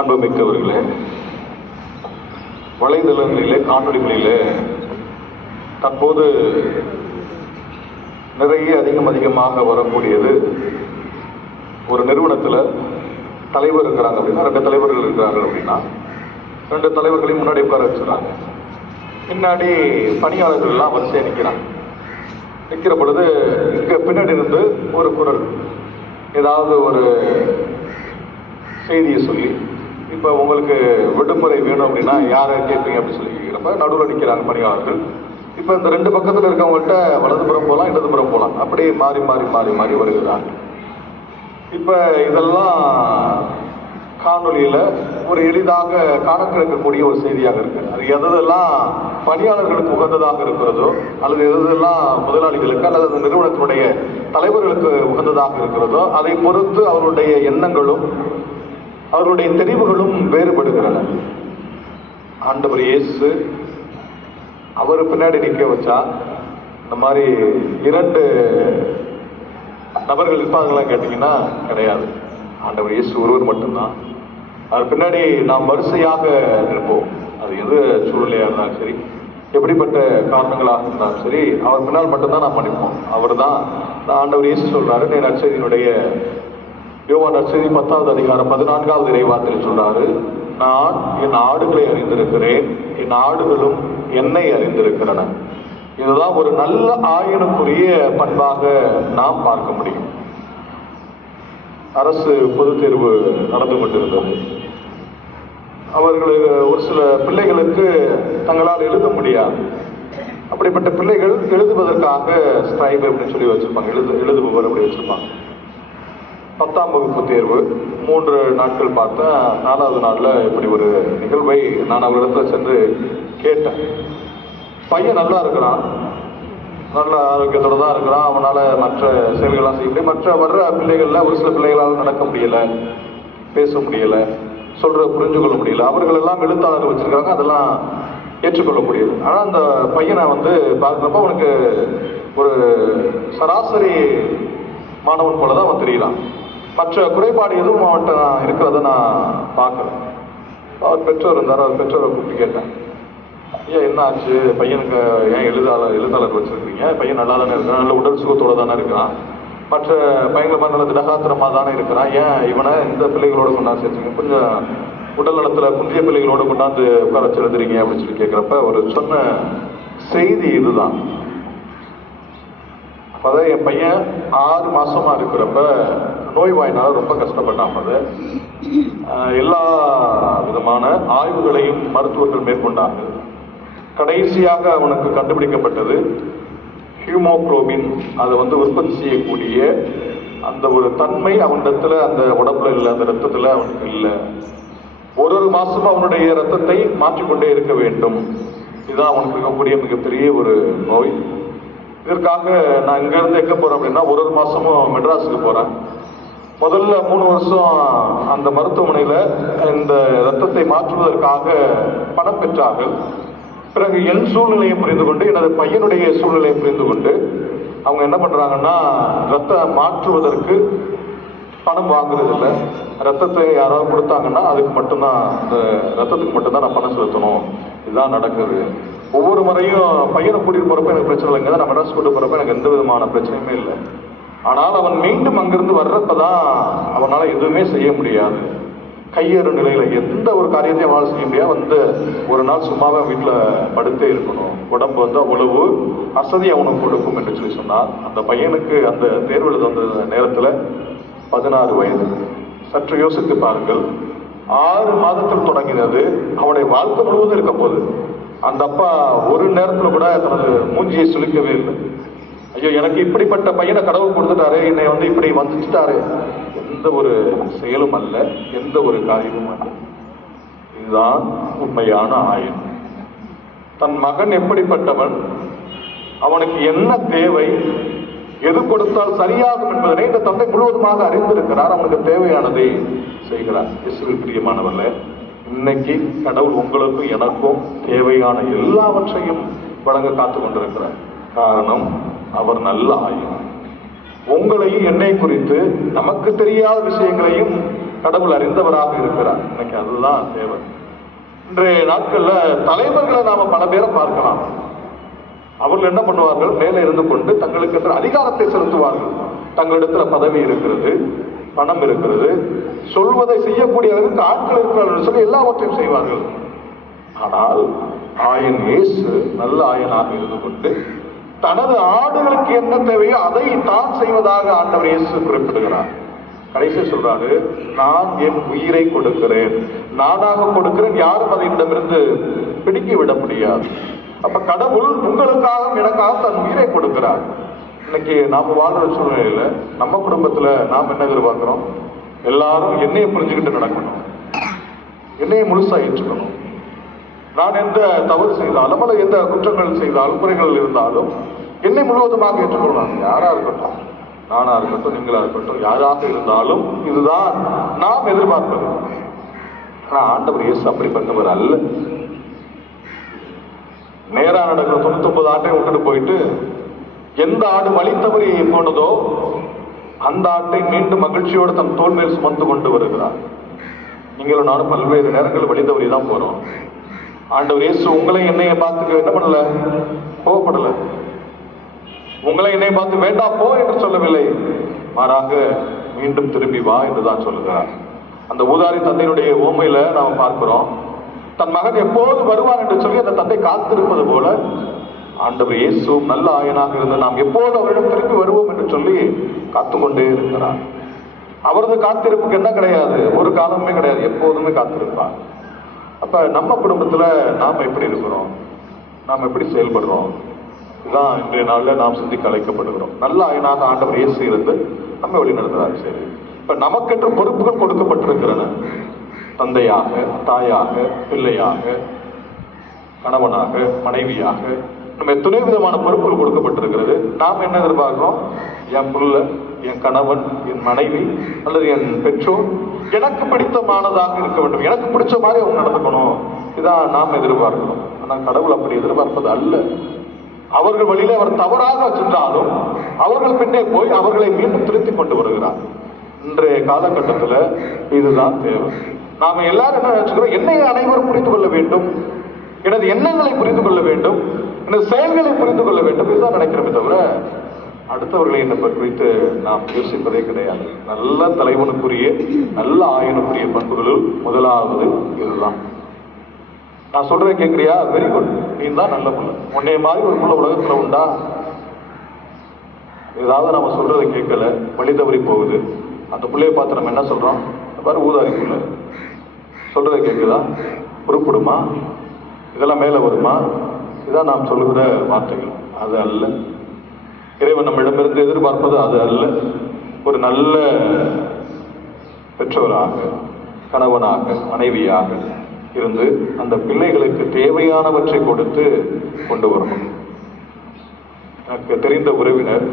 அன்புமிக்கவர்களே, வலைதளங்களிலே காணொலிகளிலே தற்போது நிறைய அதிகமாக வரக்கூடியது, ஒரு நிறுவனத்தில் தலைவர் இருக்கிறாங்க அப்படின்னா, 2 தலைவர்கள் இருக்கிறார்கள் அப்படின்னா 2 தலைவர்களையும் முன்னாடி உட்கார வச்சுறாங்க. பின்னாடி பணியாளர்கள் எல்லாம் வரிசையாக நிற்கிற பொழுது இங்கே பின்னாடி இருந்து ஒரு குரல் ஏதாவது ஒரு செய்தியை சொல்லி, இப்போ உங்களுக்கு விடுமுறை வேணும் அப்படின்னா யாரை கேட்பீங்க அப்படின்னு சொல்லி கேட்குறப்ப நடுவில் நிற்கிறாங்க பணியாளர்கள். இப்போ இந்த 2 பக்கத்தில் இருக்கவங்கள்ட்ட வலதுபுறம் போகலாம், இடதுபுறம் போகலாம், அப்படியே மாறி மாறி மாறி மாறி வருகிறாங்க. இப்போ இதெல்லாம் காணொலியில் ஒரு எளிதாக காண கிடைக்கக்கூடிய ஒரு செய்தியாக இருக்கு. அது எதெல்லாம் பணியாளர்களுக்கு உகந்ததாக இருக்கிறதோ, அல்லது எதெல்லாம் முதலாளிகளுக்கு அல்லது அந்த நிறுவனத்தினுடைய தலைவர்களுக்கு உகந்ததாக இருக்கிறதோ, அதை பொறுத்து அவருடைய எண்ணங்களும் அவருடைய தெரிவுகளும் வேறுபடுகிறன. ஆண்டவர் இயேசு அவர் பின்னாடி நிற்க வச்சா இந்த மாதிரி 2 நபர்கள் இருப்பாங்களா கேட்டீங்கன்னா கிடையாது. ஆண்டவர் இயேசு ஒருவர் மட்டும்தான். அவர் பின்னாடி நாம் வரிசையாக நிற்போம். அது எது சூழ்நிலையாக இருந்தாலும் சரி, எப்படிப்பட்ட காரணங்களாக இருந்தாலும் சரி, அவர் பின்னால் மட்டும்தான் நாம் நிற்போம். அவர் தான் ஆண்டவர் இயேசு சொல்றாரு. நற்செய்தியினுடைய யோவான் நற்செய்தி 10வது அதிகாரம் 14வது இறைவார்த்தையில் சொல்றாரு, நான் என் ஆடுகளை அறிந்திருக்கிறேன், என் ஆடுகளும் என்னை அறிந்திருக்கிறன. இதுதான் ஒரு நல்ல ஆயனுக்குரிய பண்பாக நாம் பார்க்க முடியும். அரசு பொதுத் தேர்வு நடந்து கொண்டிருந்தது. அவர்களுக்கு ஒரு சில பிள்ளைகளுக்கு தங்களால் எழுத முடியாது. அப்படிப்பட்ட பிள்ளைகள் எழுதுவதற்காக ஸ்கிரைப் அப்படின்னு சொல்லி வச்சிருப்பாங்க, எழுதுபவர் அப்படி வச்சிருப்பாங்க. 10ஆம் வகுப்பு தேர்வு 3 நாட்கள் பார்த்தேன். 4வது நாளில் இப்படி ஒரு நிகழ்வை நான் அவரிடத்துல சென்று கேட்டேன். பையன் நல்லா இருக்கிறான், நல்ல ஆரோக்கியத்தோடு தான் இருக்கிறான். அவனால் மற்ற செயல்கள்லாம் செய்ய முடியும். மற்ற வர்ற பிள்ளைகளில் ஒரு சில பிள்ளைகளால் நடக்க முடியலை, பேச முடியலை, புரிஞ்சு கொள்ள முடியல. அவர்கள் எல்லாம் எழுத்தாளர் வச்சிருக்காங்க, அதெல்லாம் ஏற்றுக்கொள்ள முடியுது. ஆனால் அந்த பையனை பார்க்குறப்ப அவனுக்கு ஒரு சராசரி மாணவன் போல தான் அவன் தெரியலாம். மற்ற குறைபாடு எதுவும் அவன்கிட்ட நான் இருக்கிறத நான் பார்க்கல. அவர் பெற்றோர் இருந்தார். அவர் பெற்றோரை கூப்பிட்டு கேட்டேன், ஏன் என்ன ஆச்சு பையனுக்கு, ஏன் எழுத்தாளர் வச்சிருக்கீங்க? பையன் நல்லா தானே இருக்கிறான், நல்ல உடல் சுகத்தோடு தானே இருக்கிறான், மற்ற பயங்கரமாக நல்ல திடகாத்திரமாக தானே இருக்கிறான், ஏன் இவனை இந்த பிள்ளைகளோட கொண்டாந்து சேர்த்துங்க, கொஞ்சம் உடல் நலத்தில் குன்றிய பிள்ளைகளோடு கொண்டாந்து உட்கார வச்சு எழுதுறீங்க அப்படின்னு சொல்லி கேட்குறப்ப ஒரு சொன்ன செய்தி இதுதான். அப்போதான் என் பையன் 6 மாசமா இருக்கிறப்ப நோய்வாயினால் ரொம்ப கஷ்டப்பட்டான். எல்லா விதமான ஆய்வுகளையும் மருத்துவர்கள் மேற்கொண்டாங்க. கடைசியாக அவனுக்கு கண்டுபிடிக்கப்பட்டது ஹீமோகுளோபின். அதை உற்பத்தி செய்யக்கூடிய அந்த ஒரு தன்மை அவனிடத்துல, அந்த உடம்புல இல்லை, அந்த ரத்தத்துல அவனுக்கு இல்லை. ஒரு மாசம் அவனுடைய ரத்தத்தை மாற்றிக்கொண்டே இருக்க வேண்டும். இதுதான் அவனுக்கு இருக்கக்கூடிய மிகப்பெரிய ஒரு நோய். இதற்காக நான் இங்கிருந்து எங்க போறேன் அப்படின்னா, ஒரு மாசமும் மெட்ராஸுக்கு போறேன். முதல்ல 3 வருஷம் அந்த மருத்துவமனையில இந்த ரத்தத்தை மாற்றுவதற்காக பணம் பெற்றார்கள். பிறகு என் சூழ்நிலையை புரிந்து கொண்டு, எனது பையனுடைய சூழ்நிலையை புரிந்து கொண்டு அவங்க என்ன பண்றாங்கன்னா, ரத்தம் மாற்றுவதற்கு பணம் வாங்குறது இல்லை. ரத்தத்தை யாராவது கொடுத்தாங்கன்னா அதுக்கு மட்டும்தான், அந்த ரத்தத்துக்கு மட்டும்தான் நான் பணம் செலுத்தணும். இதுதான் நடக்குது. ஒவ்வொரு முறையும் பையனை கூட்டிட்டு போறப்ப எனக்கு பிரச்சனை இல்லைங்க, நான் மெட்ராஸ் கூட்டு போறப்ப எனக்கு எந்த விதமான பிரச்சனையுமே இல்லை. ஆனால் அவன் மீண்டும் அங்கிருந்து வர்றப்பதான் அவனால் எதுவுமே செய்ய முடியாது. கையேறு நிலையில எந்த ஒரு காரியத்தையும் அவனால் செய்ய முடியாது. ஒரு நாள் சும்மாவே வீட்டில் படுத்தே இருக்கணும். உடம்பு அவ்வளவு அசதி அவனுக்கு கொடுக்கும் என்று சொல்லி சொன்னார். அந்த பையனுக்கு அந்த தேர்வு எழுத வந்த நேரத்தில் 16 வயது. சற்று யோசித்து பாருங்கள். 6 மாதத்தில் தொடங்கினது, அவனுடைய வாழ்க்கை முழுவதும் இருக்க போது. அந்த அப்பா ஒரு நேரத்துல கூட தனது மூஞ்சியை சுளிக்கவே இல்லை. ஐயோ, எனக்கு இப்படிப்பட்ட பையனை கடவுள் கொடுத்துட்டாரு, என்னை இப்படி வந்துட்டாரு, எந்த ஒரு செயலும் அல்ல, எந்த ஒரு காரியமும் அல்ல. இதுதான் உண்மையான ஆயன். தன் மகன் எப்படிப்பட்டவன், அவனுக்கு என்ன தேவை, எது கொடுத்தால் சரியாகும் என்பதனை இந்த தந்தை முழுவதுமாக அறிந்திருக்கிறார். அவனுக்கு தேவையானதை செய்கிறார். இயேசுவில் பிரியமானவர்களே, இன்னைக்கு கடவுள் உங்களுக்கும் எனக்கும் தேவையான எல்லாவற்றையும் வழங்க காத்து கொண்டிருக்கிறார். காரணம், அவர் நல்ல ஆயன். உங்களையும் என்னை குறித்து நமக்கு தெரியாத விஷயங்களையும் கடவுள் அறிந்தவராக இருக்கிறார். இன்னைக்கு அதுதான் தேவை. இன்றைய நாட்கள்ல தலைவர்களை நாம பல பேரை பார்க்கலாம். அவர்கள் என்ன பண்ணுவார்கள்? மேலே இருந்து கொண்டு தங்களுக்கு என்ற அதிகாரத்தை செலுத்துவார்கள். தங்களிடத்துல பதவி இருக்கிறது, பணம் இருக்கிறது, சொல்வதை செய்யக்கூடிய அளவுக்கு ஆட்கள் இருக்கிறார்கள் சொல்லி எல்லாவற்றையும் செய்வார்கள். ஆனால் ஆயன் இயேசு நல்ல ஆயனாக இருந்து கொண்டு தனது ஆடுகளுக்கு என்ன தேவையோ அதை தான் செய்வதாக ஆண்டவர் இயேசு குறிப்பிடுகிறார். கடைசி சொல்றாரு, நான் என் உயிரை கொடுக்கிறேன், நானாக கொடுக்கிறேன், யாரும் அதை இடமிருந்து பிடிக்க விட முடியாது. அப்ப கடவுள் உங்களுக்காக எனக்காக தன் உயிரை கொடுக்கிறார். இன்னைக்கு நாம வாழ்ற சூழ்நிலையில நம்ம குடும்பத்துல நாம் என்ன எதிர்பார்க்கிறோம்? எல்லாரும் என்னைய புரிஞ்சுக்கிட்டு நடக்கணும், என்னைய முழுசா ஏற்றுக்கணும். நான் எந்த தவறு செய்தாலும் அல்லது எந்த குற்றங்கள் செய்தாலும் குறைகள் இருந்தாலும் என்னை முழுவதுமாக ஏற்றுக்கொள்ளலாம். யாரா இருக்கட்டும், நானா இருக்கட்டும், நீங்களா இருக்கட்டும், யாராக இருந்தாலும் இதுதான் நாம் எதிர்பார்ப்பது. ஆனா ஆண்டவர் இயேசு அப்படிப்பட்டவர் அல்ல. நேரா நடக்கிற 99 ஆட்டையும் விட்டுட்டு போயிட்டு எந்த ஆடு வழி தவறி போனதோ அந்த ஆட்டை மீண்டும் மகிழ்ச்சியோடு தன் தோல் மேல் சுமந்து கொண்டு வருகிறார். நீங்களும் நானும் பல்வேறு நேரங்கள் வழி தவறி தான் போறோம். ஆண்டவர் இயேசு உங்களை என்னைய பார்த்துக்க என்ன பண்ணல? கோவப்படல. உங்களை என்னை பார்த்து வேண்டாம் போ என்று சொல்லவில்லை, மாறாக மீண்டும் திரும்பி வா என்றுதான் சொல்லுகிறார். அந்த ஊதாரி தந்தையினுடைய ஓமையில நாம் பார்க்கிறோம், தன் மகன் எப்போது வருவான் என்று சொல்லி அந்த தந்தை காத்திருப்பது போல ஆண்டவர் இயேசுவும் நல்ல ஆயனாக இருந்து நாம் எப்போது அவரிடம் திரும்பி வருவோம் என்று சொல்லி காத்துக்கொண்டே இருக்கிறார். அவரது காத்திருப்புக்கு என்ன கிடையாது, ஒரு காலமே கிடையாது, எப்போதுமே காத்திருப்பார். அப்ப நம்ம குடும்பத்துல நாம எப்படி இருக்கிறோம், நாம் எப்படி செயல்படுறோம், இதுதான் இன்றைய நாள்ல நாம் சிந்திக்க அழைக்கப்படுகிறோம். நல்ல ஆயனாக ஆண்டவர் இயேசு இருந்து நம்ம வழி நடத்துறாரு. சரி, இப்ப நமக்கென்று பொறுப்புகள் கொடுக்கப்பட்டிருக்கிறன. தந்தையாக, தாயாக, பிள்ளையாக, கணவனாக, மனைவியாக, நம்ம எத்தனை விதமான பொறுப்புகள் கொடுக்கப்பட்டிருக்கிறது. நாம் என்ன எதிர்பார்க்கிறோம்? என் புள்ள, என் கணவன், என் மனைவி அல்லது என் பெற்றோர் எனக்கு பிடித்தமானதாக இருக்க வேண்டும், எனக்கு பிடிச்ச மாதிரி அவங்க நடந்துக்கணும், இதான் நாம் எதிர்பார்க்கணும். ஆனா கடவுள் அப்படி எதிர்பார்ப்பது அல்ல. அவர்கள் வழியில அவர் தவறாக சென்றாலும் அவர்கள் பின்னே போய் அவர்களை மீண்டும் திருத்தி கொண்டு வருகிறார். இன்றைய காலகட்டத்துல இதுதான் தேவை. நாம எல்லாரும் என்ன நினைச்சுக்கிறோம்? என்னை அனைவரும் புரிந்து கொள்ள வேண்டும், எனது எண்ணங்களை புரிந்து கொள்ள வேண்டும், எனது செயல்களை புரிந்து கொள்ள வேண்டும், இதுதான் நினைக்கிறோமே தவிர அடுத்தவர்களை என்னை குறித்து நாம் யோசிப்பதே கிடையாது. நல்ல தலைவனுக்குரிய நல்ல ஆயனுக்குரிய பண்புகளுள் முதலாவது இதுதான். நான் சொல்றதை கேட்கிறியா? வெரி குட், நீ தான் நல்ல புள்ள. உன்னைய மாதிரி ஒரு புள்ள உலகத்துல உண்டா? ஏதாவது நம்ம சொல்றதை கேட்கல, வழி தவறி போகுது, அந்த பிள்ளைய பார்த்து நம்ம என்ன சொல்றோம்? பாரு ஊதாரி புள்ள, சொல்றதை கேட்குதா? உருப்படுமா? இதெல்லாம் மேல வருமா? இதான் நாம் சொல்லுகிற வார்த்தைகள். அது அல்ல. இறைவன் நம்மிடமிருந்து எதிர்பார்ப்பது அது அல்ல. ஒரு நல்ல பெற்றோராக, கணவனாக, மனைவியாக இருந்து அந்த பிள்ளைகளுக்கு தேவையானவற்றை கொடுத்து கொண்டு வரணும். எனக்கு தெரிந்த உறவினர்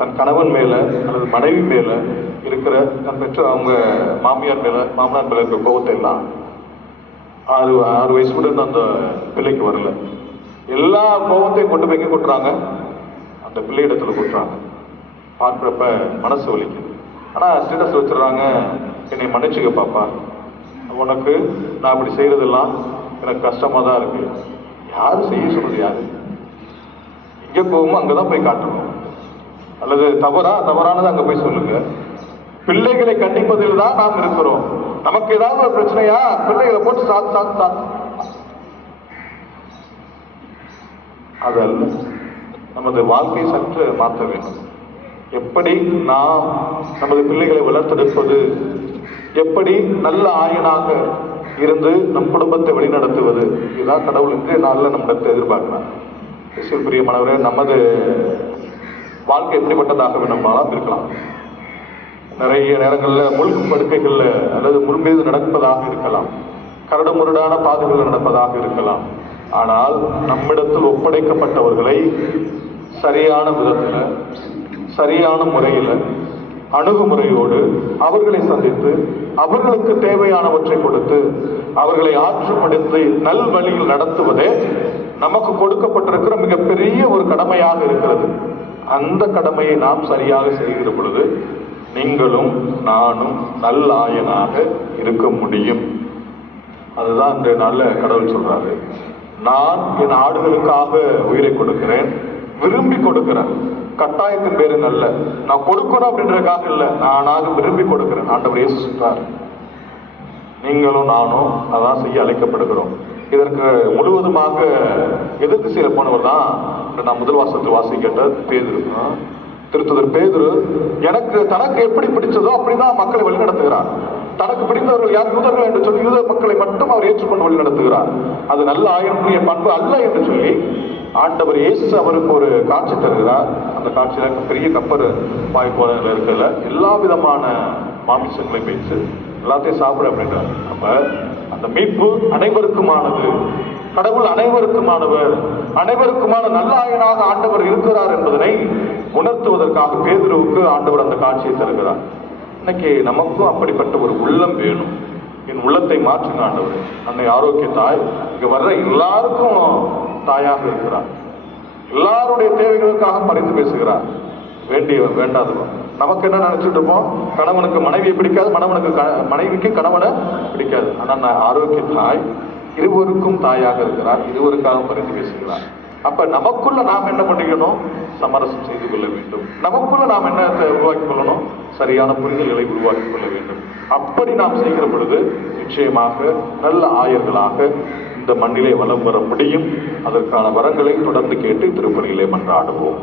தன் கணவன் மேல அல்லது மனைவி மேல இருக்கிற தன் பெற்றோர், அவங்க மாமியார் மேல மாமனார் மேல இருக்கிற கோபத்தை எல்லாம் 6 வயசு கூட அந்த பிள்ளைக்கு வரல. எல்லா கோபத்தையும் கொண்டு போய் கொட்டுறாங்க, அந்த பிள்ளை இடத்துல கொட்டுறாங்க. பார்க்குறப்ப மனசு வலிக்குது. ஆனா ஸ்டேட்டஸ் வச்சிடறாங்க, என்னை மன்னிச்சுக்க பாப்பா, உனக்கு நான் இப்படி செய்யறதெல்லாம் எனக்கு கஷ்டமா தான் இருக்கு. யாரு செய்ய சொல்றது? யாரு எங்க போகுமோ அங்கதான் போய் காட்டணும். அல்லது தவறானது அங்க போய் சொல்லுங்க. பிள்ளைகளை கண்டிப்பதில் தான் நாம் இருக்கிறோம். நமக்கு ஏதாவது ஒரு பிரச்சனையா பிள்ளைகளை போட்டு சாத்து அது அல்ல. நமது வாழ்க்கையை சற்று மாற்ற வேண்டும். எப்படி நாம் நமது பிள்ளைகளை வளர்த்தெடுப்பது, எப்படி நல்ல ஆயனாக இருந்து நம் குடும்பத்தை வழிநடத்துவது, இதுதான் கடவுள் இன்றைய நாளில் நம்மிடத்தை எதிர்பார்க்கிறார். பிரியமானவரே, நமது வாழ்க்கை எப்படிப்பட்டதாக வேணுமானால் இருக்கலாம். நிறைய நேரங்களில் முழுக்கு படுக்கைகள்ல அல்லது முள் மீது நடப்பதாக இருக்கலாம், கரடு முரடான பாதைகளில் நடப்பதாக இருக்கலாம். ஆனால் நம்மிடத்தில் ஒப்படைக்கப்பட்டவர்களை சரியான விதத்தில், சரியான முறையில், அணுகுமுறையோடு அவர்களை சந்தித்து அவர்களுக்கு தேவையானவற்றை கொடுத்து அவர்களை ஆற்றுப்படுத்தி நல் வழியில் நடத்துவதே நமக்கு கொடுக்கப்பட்டிருக்கிற மிகப்பெரிய ஒரு கடமையாக இருக்கிறது. அந்த கடமையை நாம் சரியாக செய்கிற பொழுது நீங்களும் நானும் நல்ல ஆயனாக இருக்க முடியும். அதுதான் இந்த நாள்ல கடவுள் சொல்றாரு, நான் என் ஆடுகளுக்காக உயிரை கொடுக்கிறேன், விரும்பி கொடுக்கிறேன். கட்டாயத்தின் பேரு நல்ல, நான் கொடுக்கணும் அப்படின்றதுக்காக இல்லை, நானாக விரும்பி கொடுக்கிறேன். ஆண்டவர் இயேசு சொல்றாரு, நீங்களும் நானும் அதான் செய்ய அழைக்கப்படுகிறோம். இதற்கு முழுவதுமாக எதிர் திசையில போனவர் தான் நான் முதல் வாசத்தில் வாசிக்கிட்ட பேதுரு. திருத்துதர் பேதுரு தனக்கு எப்படி பிடிச்சதோ அப்படிதான் மக்களை வழிநடத்துகிறார். தனக்கு பிடித்தவர்கள் யார் யூதர்கள் என்று சொல்லி யூத மக்களை மட்டும் அவர் ஏற்றுக்கொண்டு வழி நடத்துகிறார். அது நல்ல ஆயனுடைய பண்பு அல்ல என்று சொல்லி ஆண்டவர் இயேசு அவருக்கு ஒரு காட்சி தருகிறார். அந்த காட்சியில பெரிய கப்பர் வாய்ப்போல இருக்கல, எல்லா விதமான மாமிசங்களையும் வைத்து எல்லாத்தையும் சாப்பிட அப்படின்றார். அப்ப அந்த மீட்பு அனைவருக்குமானது, கடவுள் அனைவருக்குமானவர், அனைவருக்குமான நல்ல ஆயனாக ஆண்டவர் இருக்கிறார் என்பதனை உணர்த்துவதற்காக பேதுருவுக்கு ஆண்டவர் அந்த காட்சியை தருகிறார். இன்னைக்கு நமக்கும் அப்படிப்பட்ட ஒரு உள்ளம் வேணும். என் உள்ளத்தை மாற்றுங்க ஆண்டவர். அன்னை ஆரோக்கிய தாய் இங்க வர்ற எல்லாருக்கும் தாயாக இருக்கிறார். எல்லாருடைய தேவைகளுக்காக பரிந்து பேசுகிறார். வேண்டாதவன் நமக்கு என்ன நினைச்சிட்டு இருப்போம், கணவனுக்கு மனைவியை பிடிக்காது, மனைவிக்கு கணவனை பிடிக்காது. ஆனா ஆரோக்கிய தாய் இருவருக்கும் தாயாக இருக்கிறார், இருவருக்காக பரிந்து பேசுகிறார். அப்ப நமக்குள்ள நாம் என்ன பண்ணிக்கணும், சமரசம் செய்து கொள்ள வேண்டும். நமக்குள்ள நாம் என்ன உருவாக்கி கொள்ளணும், சரியான புரிதல்களை உருவாக்கி கொள்ள வேண்டும். அப்படி நாம் செய்கிற பொழுது நிச்சயமாக நல்ல ஆயர்களாக இந்த மண்ணிலே வலம் வர முடியும். அதற்கான வரங்களை தொடர்ந்து கேட்டு திருப்பணியிலே மன்றாடுவோம்.